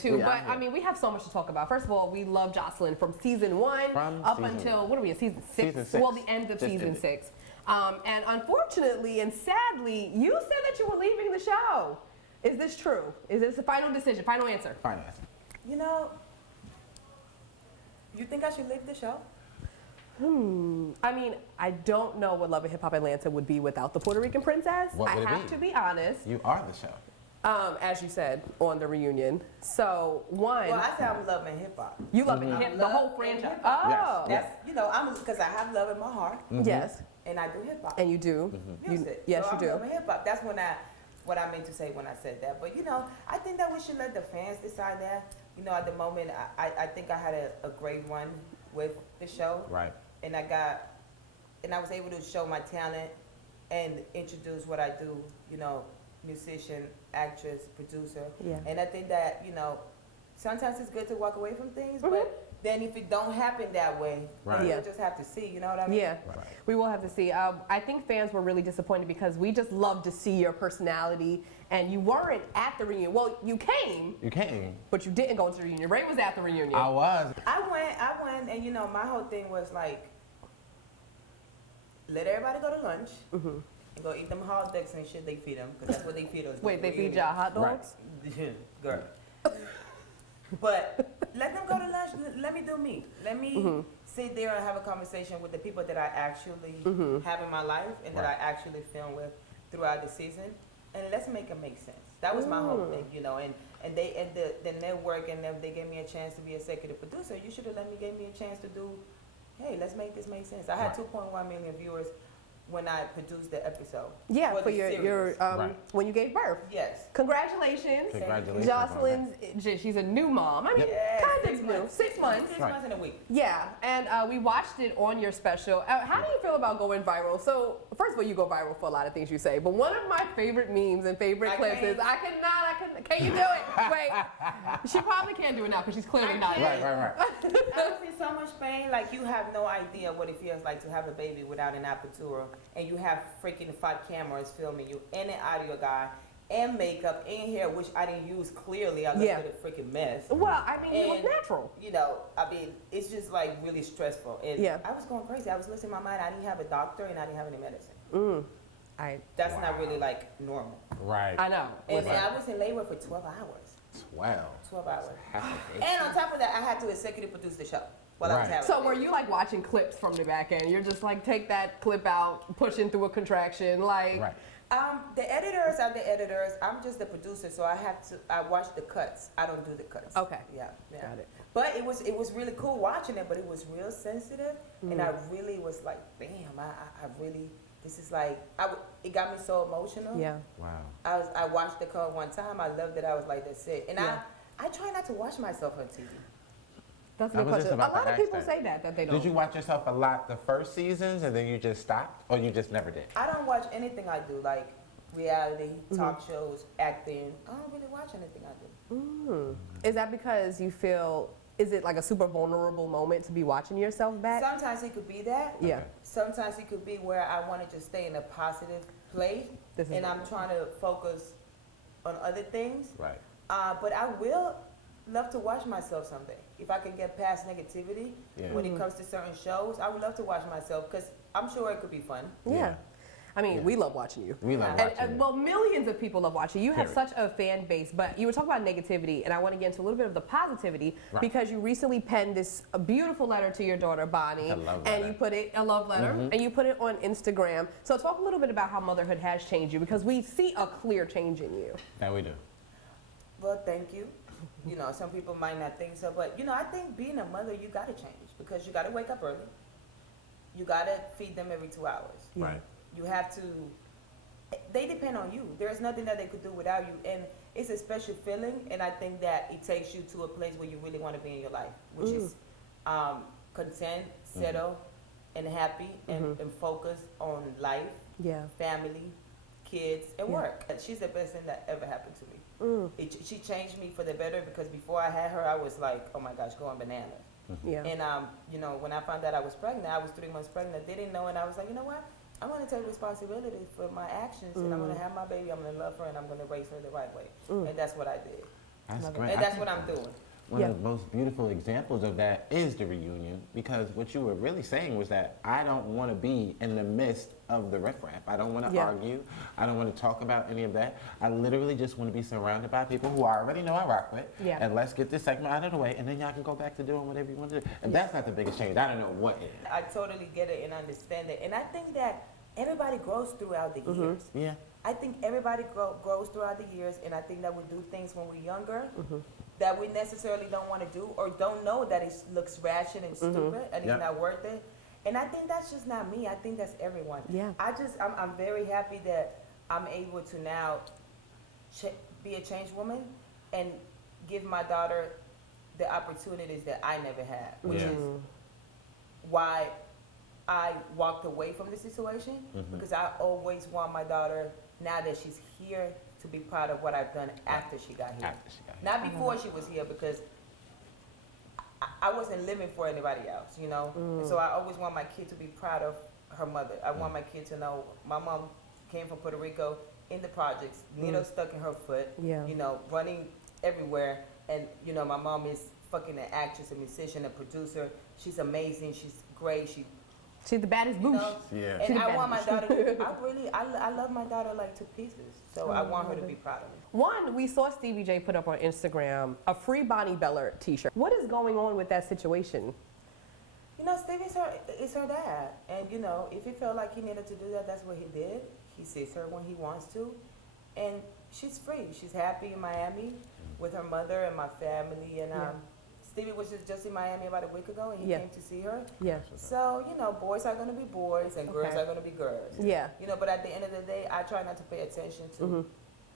too. But I mean, we have so much to talk about. First of all, we love Joseline from season 1 until, what are we at, season 6? Season 6. Well, the end of season 6. And unfortunately and sadly, you said that you were leaving the show. Is this true? Is this a final decision, final answer? Final answer. You know, you think I should leave the show? I mean, I don't know what Love and Hip Hop Atlanta would be without the Puerto Rican princess. What would I have to be honest. You are the show. As you said, on the reunion. So, one. Well, I say I'm loving hip hop. You love the whole franchise. Oh. That's, you know, because I have love in my heart. Yes. And I do hip hop. And you do. Music. Yes, so you do. I'm loving hip hop. That's what I meant to say when I said that. But, you know, I think that we should let the fans decide that. You know, at the moment, I think I had a great run with the show. Right. And I was able to show my talent and introduce what I do, you know, musician, actress, producer. Yeah. And I think that, you know, sometimes it's good to walk away from things, but then if it don't happen that way, then you'll just have to see, you know what I mean? Yeah, we will have to see. I think fans were really disappointed because we just love to see your personality, and you weren't at the reunion. Well, you came. You came. But you didn't go to the reunion. Ray was at the reunion. I was. I went, and you know, my whole thing was like, let everybody go to lunch. And go eat them hot dogs and shit they feed them, because that's what they feed us. Wait, they feed y'all hot dogs? Right. Girl. But let them go to lunch. Let me do me. Let me sit there and have a conversation with the people that I actually have in my life and that I actually film with throughout the season, and let's make it make sense. That was my whole thing, you know. And the network and them, they gave me a chance to be executive producer. You should have gave me a chance to do. Hey, let's make this make sense. I had 2.1 million viewers when I produced the episode. Yeah, for your when you gave birth. Yes. Congratulations. Congratulations. Joseline's, she's a new mom. I mean, kind of new. 6 months. 6 months and a week. Yeah, and we watched it on your special. How do you feel about going viral? So, first of all, you go viral for a lot of things you say, but one of my favorite memes and favorite clips is, can you do it? Wait, she probably can't do it now because she's clearly not. Right. I was in so much pain, like you have no idea what it feels like to have a baby without an apertura, and you have freaking 5 cameras filming you, and an audio guy, and makeup, and hair, which I didn't use clearly. I looked like a freaking mess. Well, I mean, you look natural. You know, I mean, it's just like really stressful. And I was going crazy. I was losing my mind. I didn't have a doctor, and I didn't have any medicine. That's not really like normal. Right. I know. And I was in labor for 12 hours. 12 hours. And on top of that, I had to executive produce the show while I was having So were you like watching clips from the back end? You're just like, take that clip out, pushing through a contraction, like. Right. The editors are the editors. I'm just the producer, so I watch the cuts. I don't do the cuts. Okay. Yeah. Got it. But it was really cool watching it, but it was real sensitive, and I really was like, damn, I really. This is like, it got me so emotional. Yeah. Wow. I watched the code one time. I loved it. I was like, that's it. And I try not to watch myself on TV. That's a good question. A lot of people say that they don't. Did you watch yourself a lot the first seasons and then you just stopped, or you just never did? I don't watch anything I do, like reality, talk shows, acting. I don't really watch anything I do. Is that because you feel? Is it like a super vulnerable moment to be watching yourself back? Sometimes it could be that. Yeah. Sometimes it could be where I want to just stay in a positive place, and I'm trying to focus on other things. Right. But I will love to watch myself someday. If I can get past negativity when it comes to certain shows, I would love to watch myself because I'm sure it could be fun. Yeah. I mean, we love watching you. We love watching you. Well, millions of people love watching you. You have such a fan base, but you were talking about negativity, and I want to get into a little bit of the positivity because you recently penned this beautiful letter to your daughter, Bonnie. And you put it, a love letter, and you put it on Instagram. So talk a little bit about how motherhood has changed you, because we see a clear change in you. Yeah, we do. Well, thank you. You know, some people might not think so, but, you know, I think being a mother, you got to change because you got to wake up early. You got to feed them every 2 hours. Right. You have to, they depend on you. There's nothing that they could do without you. And it's a special feeling, and I think that it takes you to a place where you really want to be in your life, which is content, settle, and happy, and focus on life, family, kids, and work. She's the best thing that ever happened to me. She changed me for the better because before I had her, I was like, oh my gosh, going bananas. And, you know, when I found out I was pregnant, I was 3 months pregnant, they didn't know, and I was like, you know what? I'm going to take responsibility for my actions, and I'm going to have my baby, I'm going to love her, and I'm going to raise her the right way. And that's what I did. That's Love it. great. And I that's think what I'm doing. One of the most beautiful examples of that is the reunion, because what you were really saying was that I don't want to be in the midst of the riffraff. I don't want to argue. I don't want to talk about any of that. I literally just want to be surrounded by people who I already know I rock with. Yeah. And let's get this segment out of the way, and then y'all can go back to doing whatever you want to do. And that's not the biggest change. I don't know what is. I totally get it and understand it. And I think that everybody grows throughout the years. Yeah. I think everybody grows throughout the years, and I think that we do things when we're younger that we necessarily don't want to do or don't know that it looks ratchet and stupid and it's not worth it. And I think that's just not me. I think that's everyone. Yeah. I'm very happy that I'm able to now be a changed woman and give my daughter the opportunities that I never had, which is why I walked away from the situation, because I always want my daughter, now that she's here, to be proud of what I've done after she got here. After she got here. Not before she was here, because I wasn't living for anybody else, you know? And so I always want my kid to be proud of her mother. I want my kid to know my mom came from Puerto Rico in the projects, needle stuck in her foot, you know, running everywhere. And, you know, my mom is fucking an actress, a musician, a producer. She's amazing. She's great. She's the baddest boosh. Yeah. And I want my daughter, I love my daughter like to pieces. So I want her to be proud of me. One, we saw Stevie J put up on Instagram a free Bonnie Beller t-shirt. What is going on with that situation? You know, Stevie's her dad. And, you know, if he felt like he needed to do that, that's what he did. He sees her when he wants to. And she's free. She's happy in Miami with her mother and my family. And Stevie was just in Miami about a week ago, and he came to see her. Yeah. So, you know, boys are going to be boys, and girls are going to be girls. Yeah. You know, but at the end of the day, I try not to pay attention to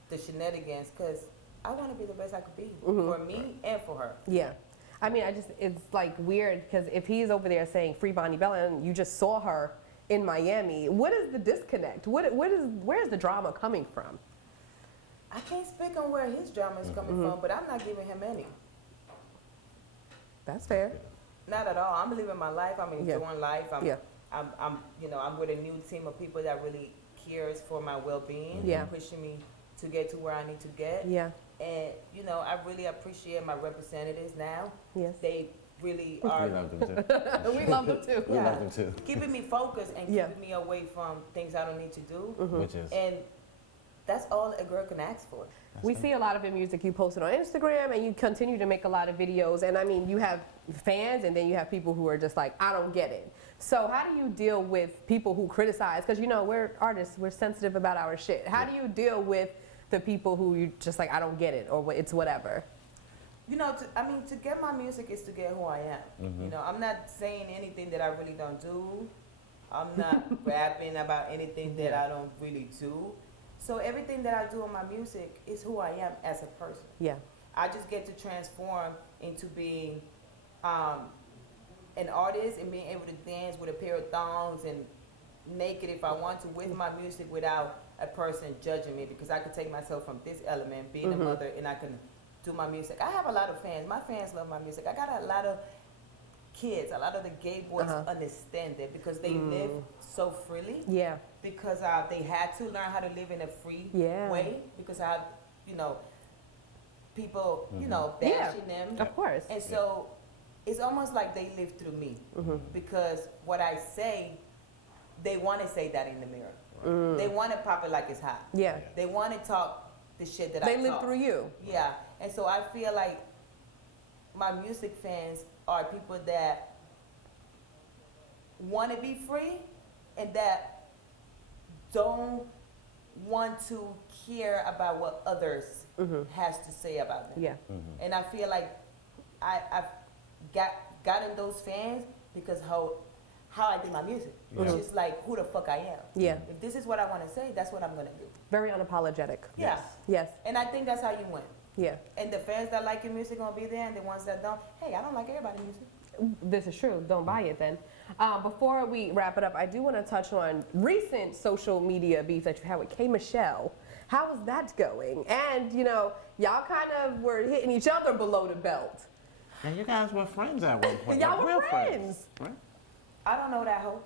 the shenanigans, because I want to be the best I could be for me and for her. Yeah. I mean, it's like weird, because if he's over there saying free Bonnie Beller and you just saw her in Miami, what is the disconnect? Where's the drama coming from? I can't speak on where his drama is coming from, but I'm not giving him any. That's fair. Not at all. I'm living my life. I'm enjoying life. I'm you know, I'm with a new team of people that really cares for my well-being, pushing me to get to where I need to get. Yeah. And, you know, I really appreciate my representatives now. Yes. They really are. We love them too. We love them too. We love them too. Keeping me focused and keeping me away from things I don't need to do. Which is. And that's all a girl can ask for. We see a lot of your music you posted on Instagram, and you continue to make a lot of videos. And I mean, you have fans, and then you have people who are just like, I don't get it. So how do you deal with people who criticize? Because, you know, we're artists, we're sensitive about our shit. How do you deal with the people who you just like, I don't get it, or it's whatever? You know, to get my music is to get who I am. You know, I'm not saying anything that I really don't do. I'm not rapping about anything that I don't really do. So everything that I do in my music is who I am as a person. Yeah. I just get to transform into being an artist and being able to dance with a pair of thongs and naked if I want to with my music without a person judging me, because I could take myself from this element, being a mother, and I can do my music. I have a lot of fans. My fans love my music. I got a lot of kids, a lot of the gay boys understand it because they live so freely. Yeah. Because they had to learn how to live in a free way, because I have, you know, people, you know, bashing them. Of course. And so it's almost like they live through me, because what I say, they want to say that in the mirror. They want to pop it like it's hot. Yeah. They want to talk the shit that I They talk. live through you. Yeah. And so I feel like my music fans are people that want to be free and that don't want to care about what others has to say about them. Yeah. And I feel like I've gotten those fans because how I do my music. It's just like who the fuck I am. Yeah. If this is what I want to say, that's what I'm going to do. Very unapologetic. Yeah. Yes. And I think that's how you win. Yeah. And the fans that like your music gonna be there, and the ones that don't, hey, I don't like everybody's music. This is true. Don't buy it then. Before we wrap it up, I do want to touch on recent social media beef that you had with K. Michelle. How is that going? And, you know, y'all kind of were hitting each other below the belt. And you guys were friends at one point. Y'all like were real friends. Right? I don't know that hoe.